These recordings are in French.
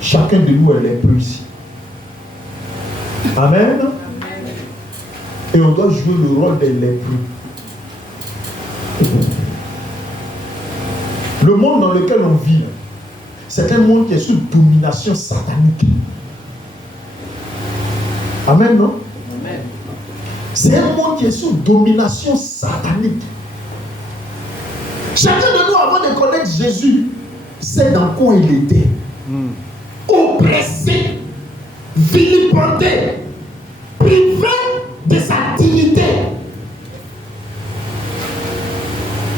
Chacun de nous est lépreux ici. Amen. Et on doit jouer le rôle des lépreux. Le monde dans lequel on vit, c'est un monde qui est sous domination satanique. Amen, non? Amen. C'est un monde qui est sous domination satanique. Chacun de nous, avant de connaître Jésus, sait dans quoi il était. Oppressé, vilipendé, privé de sa dignité.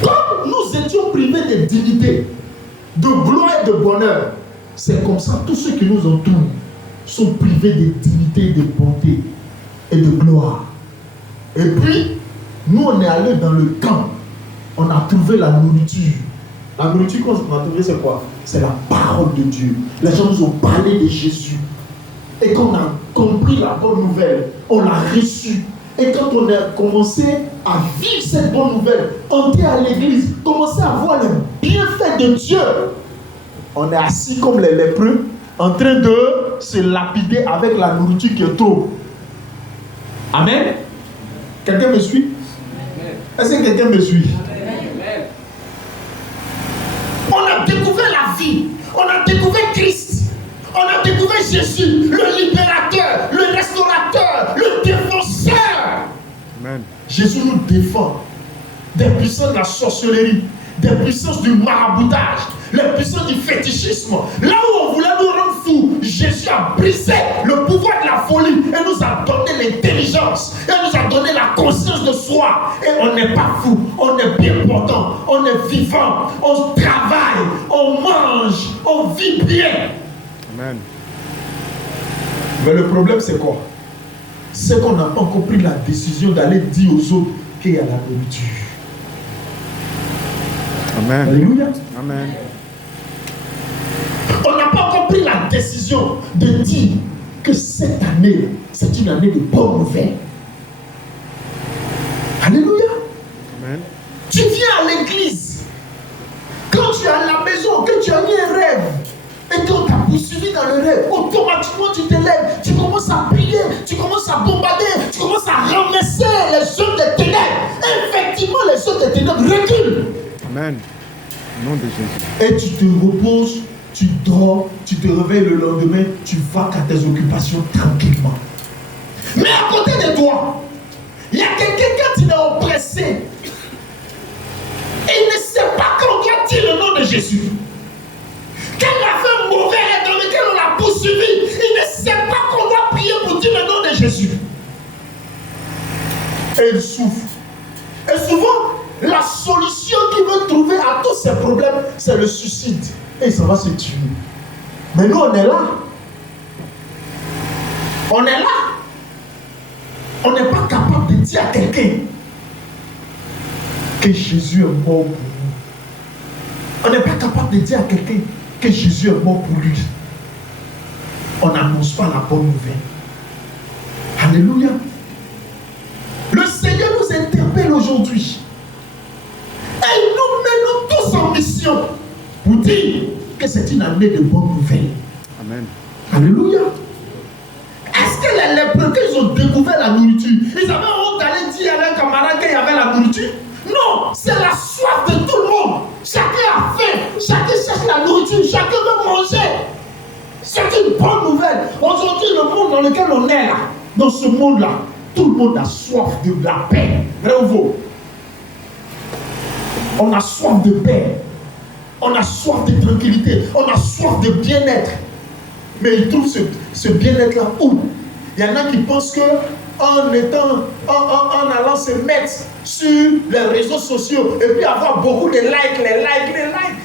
Comme nous étions privés de dignité, de gloire et de bonheur, c'est comme ça, tous ceux qui nous entourent sont privés de dignité, de bonté et de gloire. Et puis, nous on est allés dans le camp, on a trouvé la nourriture. La nourriture qu'on a trouvée, c'est quoi? C'est la parole de Dieu. Les gens nous ont parlé de Jésus. Et quand on a compris la bonne nouvelle, on l'a reçue. Et quand on a commencé à vivre cette bonne nouvelle, entrer à l'église, commencer à voir les bienfaits de Dieu, on est assis comme les lépreux, en train de se lapider avec la nourriture qui est trop. Amen. Quelqu'un me suit? Est-ce que quelqu'un me suit? On a découvert la vie, on a découvert Christ, on a découvert Jésus, le libérateur, le restaurateur, le défenseur. Amen. Jésus nous défend des puissances de la sorcellerie, des puissances du maraboutage, les puissances du fétichisme. Là où on voulait nous rendre fous, Jésus a brisé le pouvoir de la folie et nous a donné l'intelligence, et nous a donné la conscience de soi. Et on n'est pas fou, on est bien portant, on est vivant, on travaille, on mange, on vit bien. Amen. Mais le problème c'est quoi? C'est qu'on n'a pas encore pris la décision d'aller dire aux autres qu'il y a la nourriture. Amen. Alléluia. Amen. On n'a pas encore pris la décision de dire que cette année, c'est une année de bonnes nouvelles. Alléluia. Amen. Tu viens à l'église. Quand tu es à la maison, que tu as eu un rêve, et qu'on t'a poursuivi dans le rêve, automatiquement tu te lèves, tu commences à prier, tu commences à bombarder, tu commences à ramasser les œuvres des ténèbres. Effectivement, les œuvres des ténèbres reculent. Amen. Au nom de Jésus. Et tu te reposes, tu dors, tu te réveilles le lendemain, tu vas à tes occupations tranquillement. Mais à côté de toi, il y a quelqu'un quand il est oppressé. Et il ne sait pas qu'on doit dire le nom de Jésus. Quand il a fait un mauvais rêve dans lequel on l'a poursuivi, il ne sait pas qu'on doit prier pour dire le nom de Jésus. Et il souffre. Et souvent, la solution qu'il veut trouver à tous ces problèmes, c'est le suicide. Et ça va se tuer. Mais nous, on est là. On est là. On n'est pas capable de dire à quelqu'un que Jésus est mort pour nous. On n'est pas capable de dire à quelqu'un que Jésus est mort pour lui. On n'annonce pas la bonne nouvelle. Alléluia. Le Seigneur nous interpelle aujourd'hui. Et nous menons tous en mission pour dire que c'est une année de bonnes nouvelles. Amen. Alléluia. Est-ce que les lépreux, quand ils ont découvert la nourriture, ils avaient honte d'aller dire à leurs camarades qu'il y avait la nourriture? Non, c'est la soif de tout le monde. Chacun a faim, chacun cherche la nourriture, chacun veut manger. C'est une bonne nouvelle. Aujourd'hui, le monde dans lequel on est là, dans ce monde-là, tout le monde a soif de la paix. Vrai ou faux? On a soif de paix. On a soif de tranquillité. On a soif de bien-être. Mais ils trouvent ce bien-être-là où? Il y en a qui pensent que en allant se mettre sur les réseaux sociaux et puis avoir beaucoup de likes, les likes,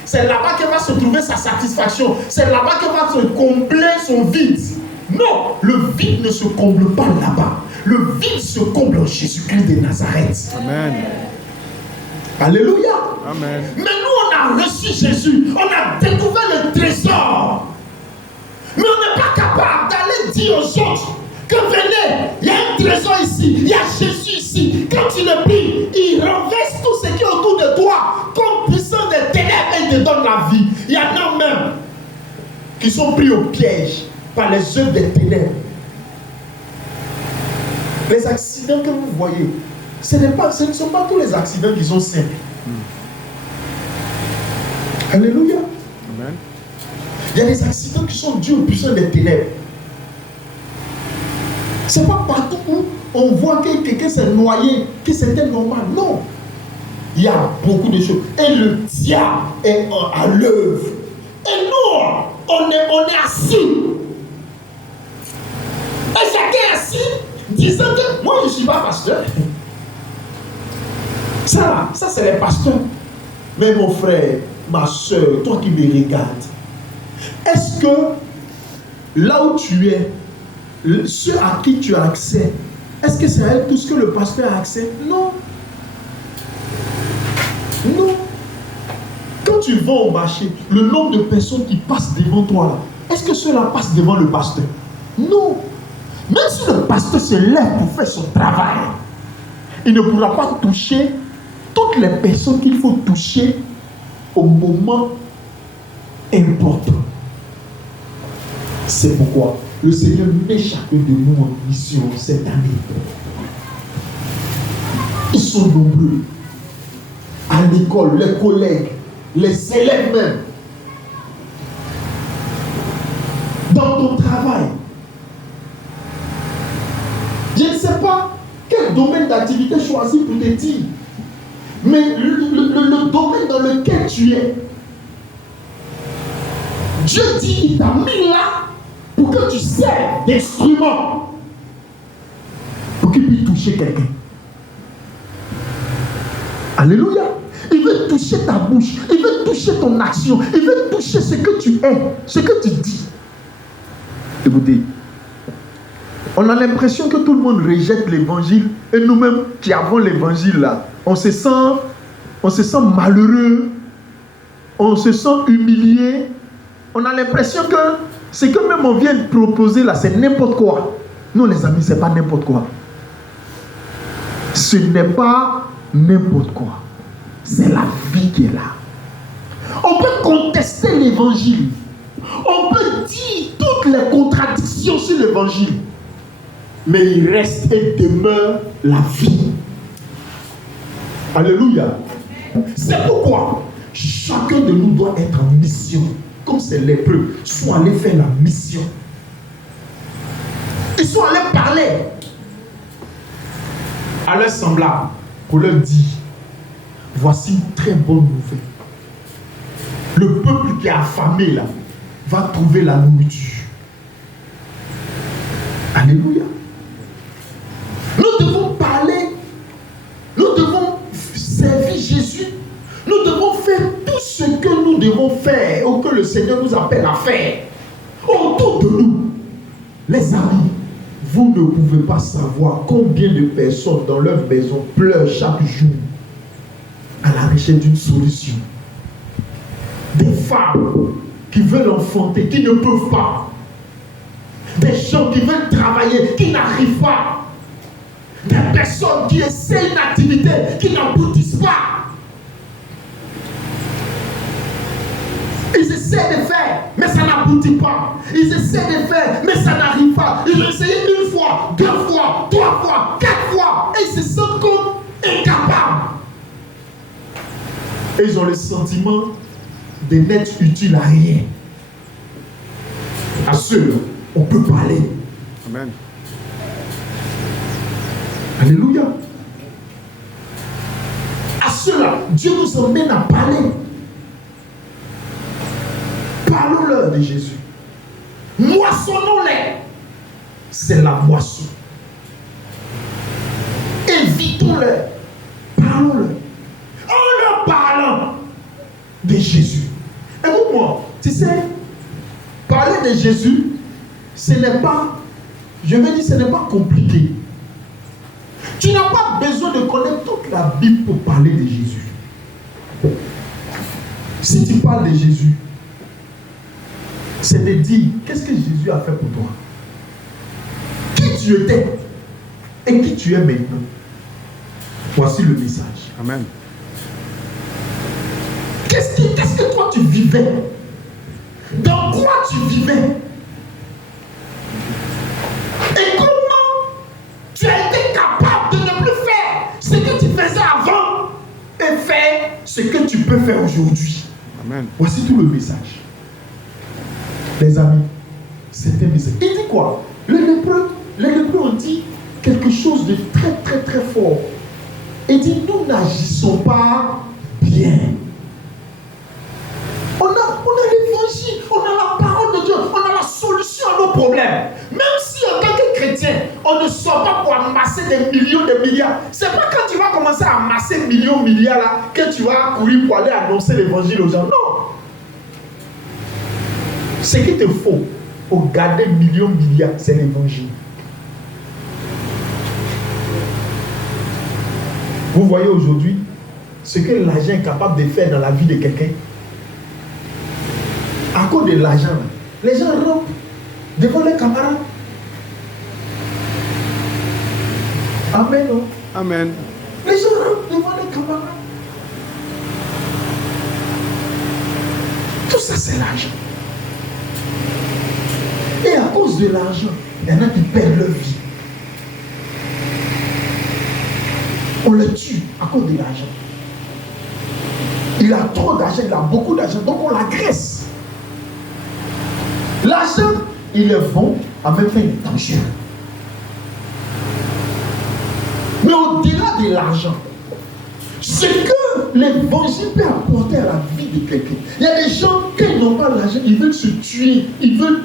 c'est là-bas que va se trouver sa satisfaction. C'est là-bas que va se combler son vide. Non, le vide ne se comble pas là-bas. Le vide se comble en Jésus-Christ de Nazareth. Amen. Alléluia. Amen. Mais nous, on a reçu Jésus. On a découvert le trésor. Mais on n'est pas capable d'aller dire aux autres que venez, il y a un trésor ici, il y a Jésus ici. Quand tu le pries, il renverse tout ce qui est autour de toi comme puissance des ténèbres et il te donne la vie. Il y en a même qui sont pris au piège par les œuvres des ténèbres. Les accidents que vous voyez, ce ne sont pas tous les accidents qui sont simples. Alléluia. Amen. Il y a des accidents qui sont dus aux puissants des ténèbres. Ce n'est pas partout où on voit que quelqu'un s'est noyé, que c'était normal. Non. Il y a beaucoup de choses. Et le diable est à l'œuvre. Et nous, on est assis. Et chacun est assis, disant que moi, je ne suis pas pasteur. Ça, c'est les pasteurs. Mais mon frère, ma soeur, toi qui me regardes, est-ce que là où tu es, ceux à qui tu as accès, est-ce que c'est à eux tout ce que le pasteur a accès? Non. Non. Quand tu vas au marché, le nombre de personnes qui passent devant toi là, est-ce que ceux-là passent devant le pasteur? Non. Même si le pasteur se lève pour faire son travail, il ne pourra pas toucher toutes les personnes qu'il faut toucher au moment important. C'est pourquoi le Seigneur met chacun de nous en mission cette année. Ils sont nombreux. À l'école, les collègues, les élèves même. Dans ton travail. Je ne sais pas quel domaine d'activité choisir pour te dire. Mais le domaine dans lequel tu es, Dieu dit qu'il t'a mis là pour que tu serves d'instrument pour qu'il puisse toucher quelqu'un. Alléluia. Il veut toucher ta bouche, il veut toucher ton action, il veut toucher ce que tu es, ce que tu dis. Écoutez, on a l'impression que tout le monde rejette l'évangile et nous-mêmes qui avons l'évangile là, on se sent malheureux, on se sent humilié. On a l'impression que ce que même on vient de proposer là, c'est n'importe quoi. Non les amis, c'est pas n'importe quoi. Ce n'est pas n'importe quoi. C'est la vie qui est là. On peut contester l'évangile. On peut dire toutes les contradictions sur l'évangile. Mais il reste et demeure la vie. Alléluia. C'est pourquoi chacun de nous doit être en mission. Comme c'est lépreux, ils sont allés faire la mission. Ils sont allés parler à leurs semblables pour leur dire: voici une très bonne nouvelle. Le peuple qui est affamé là va trouver la nourriture. Alléluia. Nous devons parler, nous devons servir Jésus, nous devons faire tout ce que nous devons faire ou que le Seigneur nous appelle à faire. Autour de nous, les amis, vous ne pouvez pas savoir combien de personnes dans leur maison pleurent chaque jour à la recherche d'une solution. Des femmes qui veulent enfanter, qui ne peuvent pas. Des gens qui veulent travailler, qui n'arrivent pas. Des personnes qui essaient une activité, qui n'aboutissent pas. Ils essaient de faire, mais ça n'aboutit pas. Ils essaient de faire, mais ça n'arrive pas. Ils ont essayé une fois, 2 fois, 3 fois, 4 fois. Et ils se sentent comme incapables. Et ils ont le sentiment de n'être utile à rien. À ceux-là, on peut parler. Amen. Alléluia. À ceux-là, Dieu nous emmène à parler. Parlons-leur de Jésus. Moissonnons-les. C'est la moisson. Invitons-leur. Parlons-leur. En leur parlant de Jésus. Écoute-moi, tu sais, parler de Jésus, ce n'est pas, je vais dire, ce n'est pas compliqué. Tu n'as pas besoin de connaître toute la Bible pour parler de Jésus. Si tu parles de Jésus, c'est de dire, qu'est-ce que Jésus a fait pour toi? Qui tu étais et qui tu es maintenant. Voici le message. Amen. Qu'est-ce que toi tu vivais? Dans quoi tu vivais? Et comment tu as été capable de ne plus faire ce que tu faisais avant et faire ce que tu peux faire aujourd'hui? Amen. Voici tout le message. Les amis, c'était un message. Il dit quoi? Les lépreux ont dit quelque chose de très très très fort. Il dit, nous n'agissons pas bien. On a l'évangile, on a la parole de Dieu, on a la solution à nos problèmes. Même si en tant que chrétien, on ne sort pas pour amasser des millions de milliards. C'est pas quand tu vas commencer à amasser millions, milliards là, que tu vas courir pour aller annoncer l'évangile aux gens. Non. Ce qu'il te faut pour garder millions, milliards, c'est l'évangile. Vous voyez aujourd'hui ce que l'argent est capable de faire dans la vie de quelqu'un. À cause de l'argent, les gens rompent devant les camarades. Amen. Non? Amen. Les gens rompent devant les camarades. Tout ça, c'est l'argent. Et à cause de l'argent, il y en a qui perdent leur vie. On le tue à cause de l'argent. Il a trop d'argent, il a beaucoup d'argent, donc on l'agresse. L'argent, il est bon, en même temps il est dangereux. Mais au-delà de l'argent, ce que l'évangile peut apporter à la vie de quelqu'un. Il y a des gens qui n'ont pas l'argent, ils veulent se tuer, ils veulent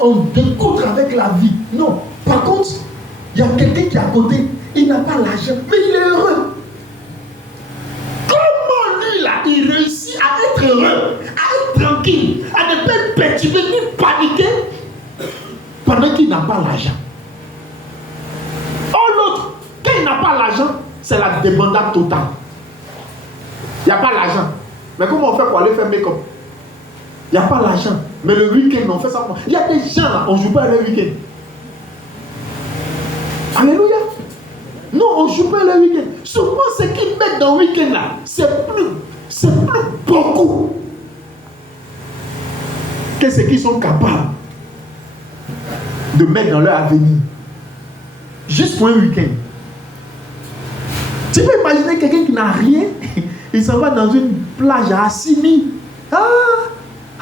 en découdre avec la vie. Non. Par contre, il y a quelqu'un qui est à côté, il n'a pas l'argent, mais il est heureux. Comment lui là, il réussit à être heureux, à être tranquille, à ne pas être perturbé ni paniquer pendant qu'il n'a pas l'argent. Oh l'autre, quand il n'a pas l'argent, c'est la débandade totale. Il n'y a pas l'argent. Mais comment on fait pour aller faire make-up? Il n'y a pas l'argent. Mais le week-end, on fait ça. Il y a des gens là, on ne joue pas le week-end. Alléluia. Non, on ne joue pas le week-end. Souvent, ce qu'ils mettent dans le week-end là, c'est plus beaucoup que ce qu'ils sont capables de mettre dans leur avenir. Juste pour un week-end. Tu peux imaginer quelqu'un qui n'a rien, il s'en va dans une plage à Assini. Ah,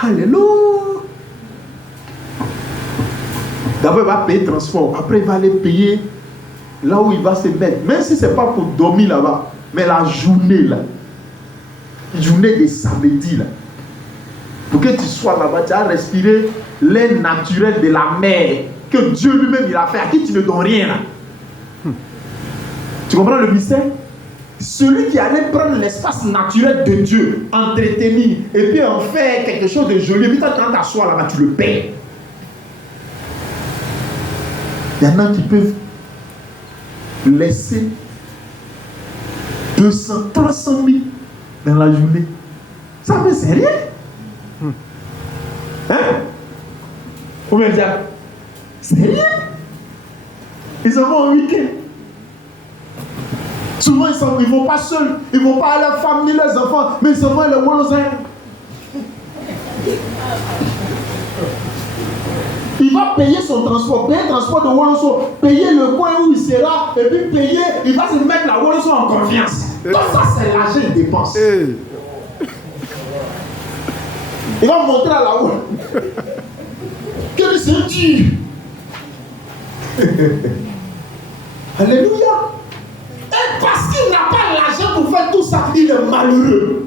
alléluia. D'abord, il va payer transport. Après, il va aller payer là où il va se mettre. Même si ce n'est pas pour dormir là-bas. Mais la journée là. Journée de samedi là. Pour que tu sois là-bas, tu as respiré l'air naturel de la mer. Que Dieu lui-même il a fait. À qui tu ne donnes rien là. Tu comprends le mystère? Celui qui allait prendre l'espace naturel de Dieu, entretenir, et puis en faire quelque chose de joli, et puis quand tu t'assois là-bas, tu le payes. Il y en a qui peuvent laisser 200, 300 000 dans la journée. Ça mais c'est rien. Hein? Combien de gens? C'est rien. Ils en vont au week-end. Souvent, ils ne vont pas seuls. Ils ne vont pas à leur femme ni leurs enfants, mais ils s'en vont à leur voisin. Il va payer son transport, payer le transport de Wolonso, payer le coin où il sera, et puis payer, il va se mettre la Wolonso en confiance. Tout ça, c'est l'argent qu'il dépense. Il va montrer à la Wolonso que c'est dur. Alléluia. Et parce qu'il n'a pas l'argent pour faire tout ça, il est malheureux.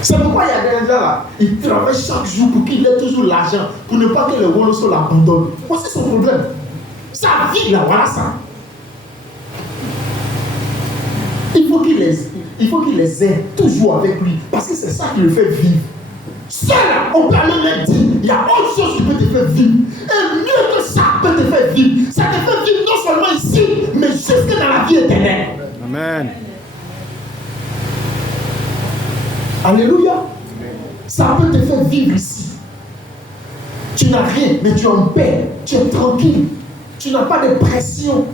C'est pourquoi il y a des gens là, ils travaillent chaque jour pour qu'il ait toujours l'argent, pour ne pas que le Wolonso l'abandonne. Voici son problème. Sa vie là, voilà ça. Il faut qu'il les aide toujours avec lui, parce que c'est ça qui le fait vivre. Seul, on peut aller dire, il y a autre chose qui peut te faire vivre. Et mieux que ça peut te faire vivre. Ça te fait vivre non seulement ici, mais jusque dans la vie éternelle. Amen. Alléluia. Ça peut te faire vivre ici. Tu n'as rien, mais tu es en paix. Tu es tranquille. Tu n'as pas de pression.